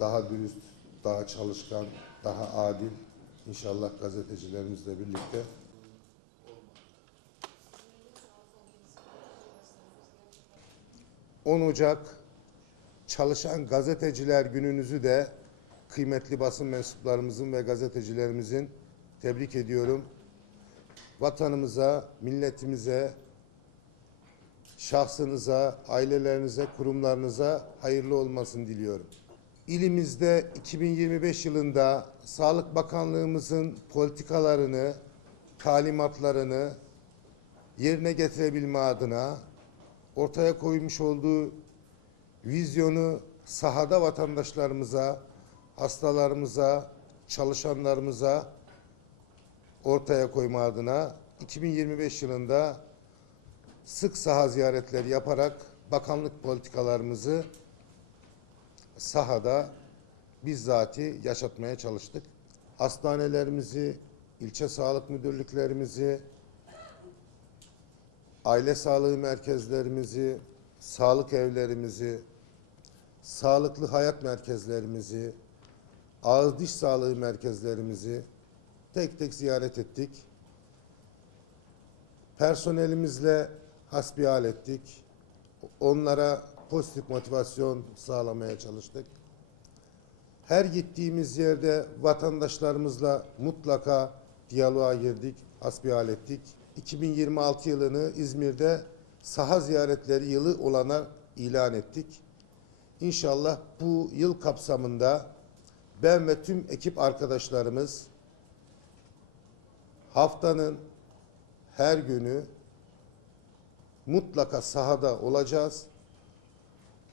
daha dürüst, daha çalışkan, daha adil inşallah gazetecilerimizle birlikte 10 Ocak Çalışan Gazeteciler Gününüzü de kıymetli basın mensuplarımızın ve gazetecilerimizin tebrik ediyorum. Vatanımıza, milletimize, şahsınıza, ailelerinize, kurumlarınıza hayırlı olmasını diliyorum. İlimizde 2025 yılında Sağlık Bakanlığımızın politikalarını, talimatlarını yerine getirebilme adına ortaya koymuş olduğu vizyonu sahada vatandaşlarımıza, hastalarımıza, çalışanlarımıza ortaya koyma adına 2025 yılında sık saha ziyaretleri yaparak bakanlık politikalarımızı sahada bizzati yaşatmaya çalıştık. Hastanelerimizi, ilçe sağlık müdürlüklerimizi, aile sağlığı merkezlerimizi, sağlık evlerimizi, sağlıklı hayat merkezlerimizi, ağız diş sağlığı merkezlerimizi tek tek ziyaret ettik. Personelimizle hasbihal ettik. Onlara pozitif motivasyon sağlamaya çalıştık. Her gittiğimiz yerde vatandaşlarımızla mutlaka diyaloğa girdik, hasbihal ettik. 2026 yılını İzmir'de saha ziyaretleri yılı olana ilan ettik. İnşallah bu yıl kapsamında ben ve tüm ekip arkadaşlarımız haftanın her günü mutlaka sahada olacağız.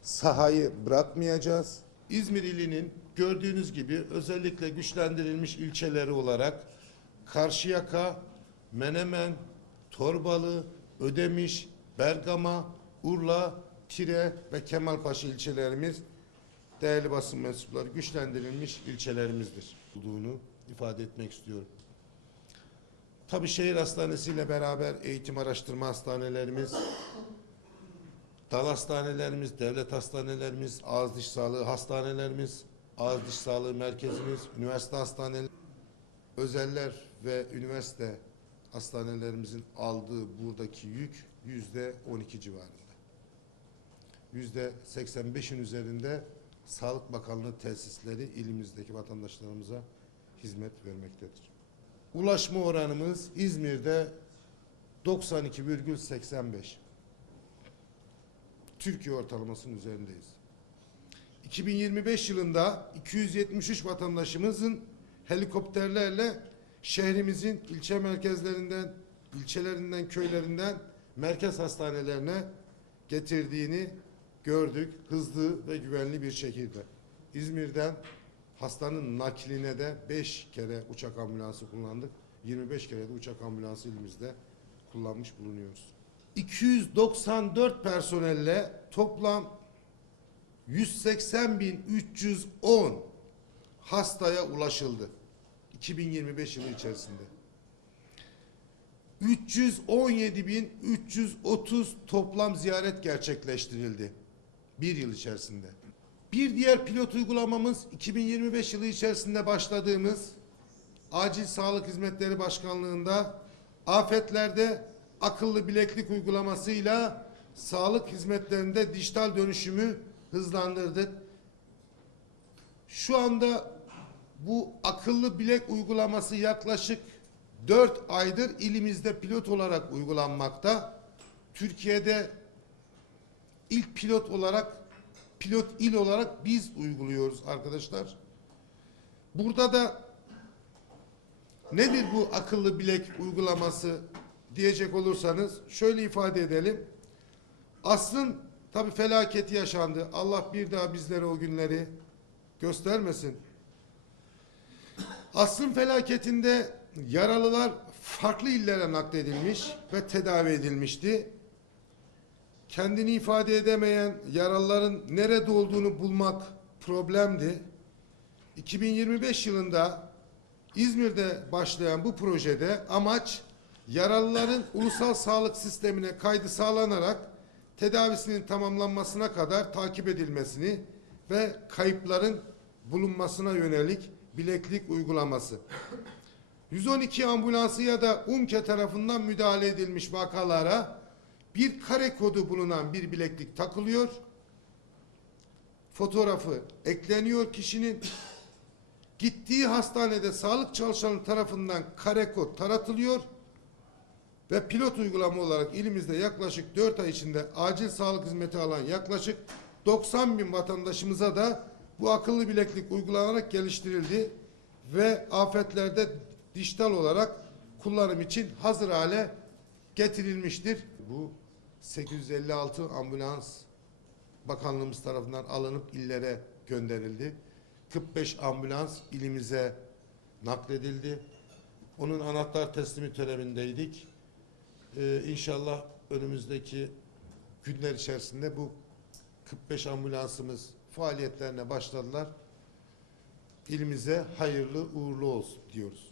Sahayı bırakmayacağız. İzmir ilinin gördüğünüz gibi özellikle güçlendirilmiş ilçeleri olarak Karşıyaka, Menemen, Torbalı, Ödemiş, Bergama, Urla, Tire ve Kemalpaşa ilçelerimiz değerli basın mensupları güçlendirilmiş ilçelerimizdir olduğunu ifade etmek istiyorum. Tabii şehir hastanesiyle beraber eğitim araştırma hastanelerimiz, dal hastanelerimiz, devlet hastanelerimiz, ağız diş sağlığı hastanelerimiz, ağız diş sağlığı merkezimiz, üniversite hastaneleri, özeller ve üniversite hastanelerimizin aldığı buradaki yük yüzde 12 civarında. Yüzde 85'in üzerinde Sağlık Bakanlığı tesisleri ilimizdeki vatandaşlarımıza hizmet vermektedir. Ulaşma oranımız İzmir'de 92,85. Türkiye ortalamasının üzerindeyiz. 2025 yılında 273 vatandaşımızın helikopterlerle şehrimizin ilçe merkezlerinden, ilçelerinden, köylerinden merkez hastanelerine getirdiğini gördük. Hızlı ve güvenli bir şekilde. İzmir'den hastanın nakline de 5 kere uçak ambulansı kullandık. 25 kere de uçak ambulansı ilimizde kullanmış bulunuyoruz. 294 personelle toplam 180.310 hastaya ulaşıldı. 2025 yılı içerisinde. 317.330 toplam ziyaret gerçekleştirildi. Bir yıl içerisinde. Bir diğer pilot uygulamamız 2025 yılı içerisinde başladığımız Acil Sağlık Hizmetleri Başkanlığı'nda afetlerde akıllı bileklik uygulamasıyla sağlık hizmetlerinde dijital dönüşümü hızlandırdık. Şu anda bu akıllı bilek uygulaması yaklaşık 4 aydır ilimizde pilot olarak uygulanmakta. Türkiye'de ilk pilot olarak pilot il olarak biz uyguluyoruz arkadaşlar. Burada da nedir bu akıllı bilek uygulaması diyecek olursanız şöyle ifade edelim. Aslın tabi felaketi yaşandı. Allah bir daha bizlere o günleri göstermesin. Asrın felaketinde yaralılar farklı illere nakledilmiş ve tedavi edilmişti. Kendini ifade edemeyen yaralıların nerede olduğunu bulmak problemdi. 2025 yılında İzmir'de başlayan bu projede amaç yaralıların ulusal sağlık sistemine kaydı sağlanarak tedavisinin tamamlanmasına kadar takip edilmesini ve kayıpların bulunmasına yönelik bileklik uygulaması. 112 ambulansı ya da UMKE tarafından müdahale edilmiş vakalara bir kare kodu bulunan bir bileklik takılıyor. Fotoğrafı ekleniyor kişinin. Gittiği hastanede sağlık çalışanı tarafından kare kod taratılıyor ve pilot uygulama olarak ilimizde yaklaşık 4 ay içinde acil sağlık hizmeti alan yaklaşık 90 bin vatandaşımıza da bu akıllı bileklik uygulanarak geliştirildi ve afetlerde dijital olarak kullanım için hazır hale getirilmiştir. Bu 856 ambulans bakanlığımız tarafından alınıp illere gönderildi. 45 ambulans ilimize nakledildi. Onun anahtar teslimi törenindeydik. Ee, inşallah önümüzdeki günler içerisinde bu 45 ambulansımız faaliyetlerine başladılar. İlimize hayırlı uğurlu olsun diyoruz.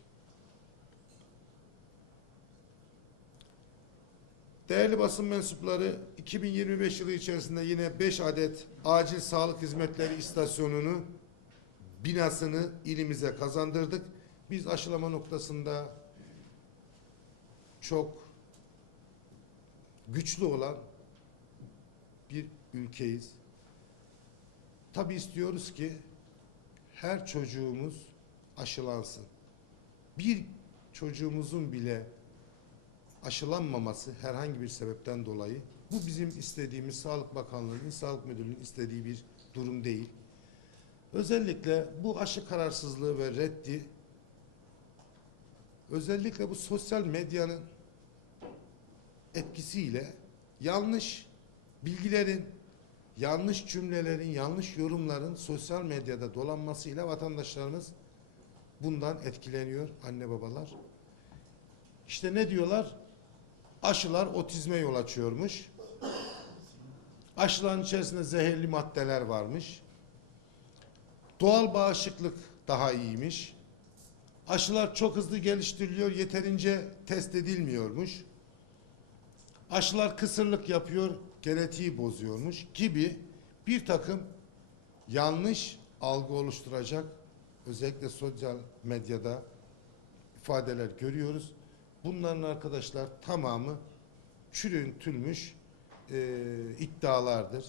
Değerli basın mensupları 2025 yılı içerisinde yine 5 adet acil sağlık hizmetleri istasyonunu binasını ilimize kazandırdık. Biz aşılama noktasında çok güçlü olan bir ülkeyiz. Tabi istiyoruz ki her çocuğumuz aşılansın. Bir çocuğumuzun bile aşılanmaması herhangi bir sebepten dolayı bu bizim istediğimiz Sağlık Bakanlığı'nın, Sağlık Müdürlüğü'nün istediği bir durum değil. Özellikle bu aşı kararsızlığı ve reddi özellikle bu sosyal medyanın etkisiyle yanlış bilgilerin, yanlış cümlelerin, yanlış yorumların sosyal medyada dolanmasıyla vatandaşlarımız bundan etkileniyor anne babalar. İşte ne diyorlar? Aşılar otizme yol açıyormuş. Aşıların içerisinde zehirli maddeler varmış. Doğal bağışıklık daha iyiymiş. Aşılar çok hızlı geliştiriliyor, yeterince test edilmiyormuş. Aşılar kısırlık yapıyor, genetiği bozuyormuş gibi bir takım yanlış algı oluşturacak özellikle sosyal medyada ifadeler görüyoruz. Bunların arkadaşlar tamamı çürütülmüş e, iddialardır.